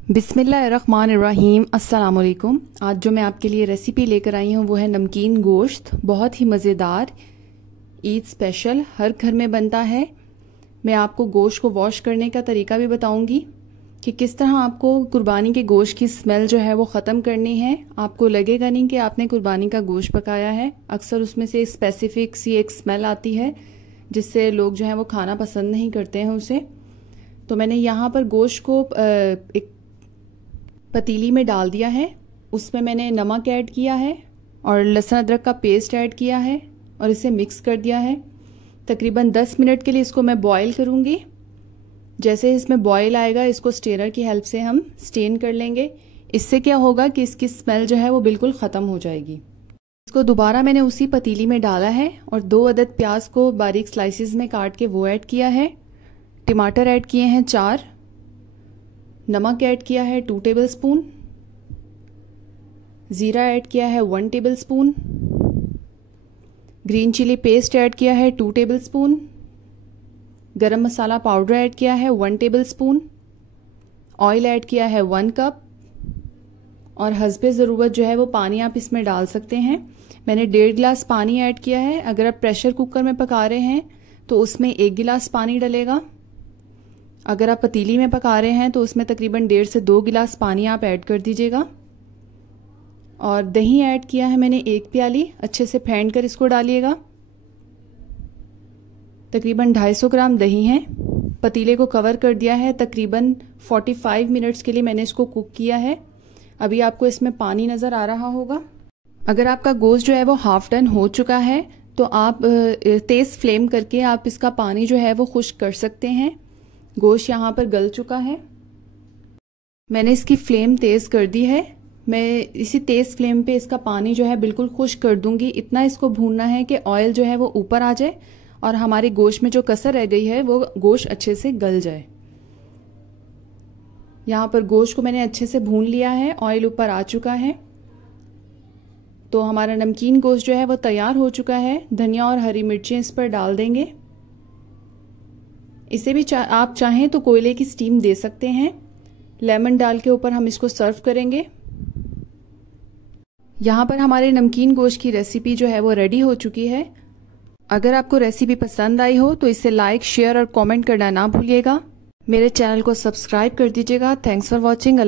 बिस्मिल्लाहिर्रहमानिर्रहीम। अस्सलाम वालेकुम। आज जो मैं आपके लिए रेसिपी लेकर आई हूँ वो है नमकीन गोश्त। बहुत ही मज़ेदार, ईद स्पेशल, हर घर में बनता है। मैं आपको गोश्त को वॉश करने का तरीका भी बताऊंगी कि किस तरह आपको कुर्बानी के गोश्त की स्मेल जो है वो ख़त्म करनी है। आपको लगेगा नहीं कि आपने कुर्बानी का गोश्त पकाया है। अक्सर उसमें से स्पेसिफिक सी एक स्मेल आती है जिससे लोग जो है वो खाना पसंद नहीं करते हैं उसे। तो मैंने यहाँ पर गोश्त को एक पतीली में डाल दिया है। उसमें मैंने नमक ऐड किया है और लहसुन अदरक का पेस्ट ऐड किया है और इसे मिक्स कर दिया है। तकरीबन 10 मिनट के लिए इसको मैं बॉईल करूँगी। जैसे इसमें बॉईल आएगा इसको स्टेनर की हेल्प से हम स्टेन कर लेंगे। इससे क्या होगा कि इसकी स्मेल जो है वो बिल्कुल ख़त्म हो जाएगी। इसको दोबारा मैंने उसी पतीली में डाला है और 2 अदद प्याज को बारीक स्लाइसिस में काट के वो ऐड किया है। टमाटर ऐड किए हैं 4, नमक ऐड किया है 2 टेबल स्पून, ज़ीरा ऐड किया है 1 tablespoon, green chilli paste add किया है 2 टेबल स्पून, गरम मसाला पाउडर ऐड किया है 1 टेबल स्पून, ऑयल ऐड किया है 1 कप और हस्बे ज़रूरत जो है वो पानी आप इसमें डाल सकते हैं। मैंने 1.5 गिलास पानी ऐड किया है। अगर आप प्रेशर कुकर में पका रहे हैं तो उसमें 1 गिलास पानी डलेगा। अगर आप पतीली में पका रहे हैं तो उसमें तकरीबन 1.5 से 2 गिलास पानी आप ऐड कर दीजिएगा। और दही ऐड किया है मैंने 1 प्याली, अच्छे से फेंट कर इसको डालिएगा। तकरीबन 250 ग्राम दही है। पतीले को कवर कर दिया है। तकरीबन 45 मिनट्स के लिए मैंने इसको कुक किया है। अभी आपको इसमें पानी नज़र आ रहा होगा। अगर आपका गोश्त जो है वो हाफ डन हो चुका है तो आप तेज़ फ्लेम करके आप इसका पानी जो है वो खुश्क कर सकते हैं। गोश्त यहाँ पर गल चुका है। मैंने इसकी फ्लेम तेज़ कर दी है। मैं इसी तेज़ फ्लेम पे इसका पानी जो है बिल्कुल खुश्क कर दूंगी। इतना इसको भूनना है कि ऑयल जो है वो ऊपर आ जाए और हमारे गोश्त में जो कसर रह गई है वो गोश्त अच्छे से गल जाए। यहाँ पर गोश्त को मैंने अच्छे से भून लिया है, ऑयल ऊपर आ चुका है। तो हमारा नमकीन गोश्त जो है वो तैयार हो चुका है। धनिया और हरी मिर्चें इस पर डाल देंगे। इसे भी आप चाहें तो कोयले की स्टीम दे सकते हैं। लेमन डाल के ऊपर हम इसको सर्व करेंगे। यहाँ पर हमारे नमकीन गोश्त की रेसिपी जो है वो रेडी हो चुकी है। अगर आपको रेसिपी पसंद आई हो तो इसे लाइक, शेयर और कमेंट करना ना भूलिएगा। मेरे चैनल को सब्सक्राइब कर दीजिएगा। Thanks for watching.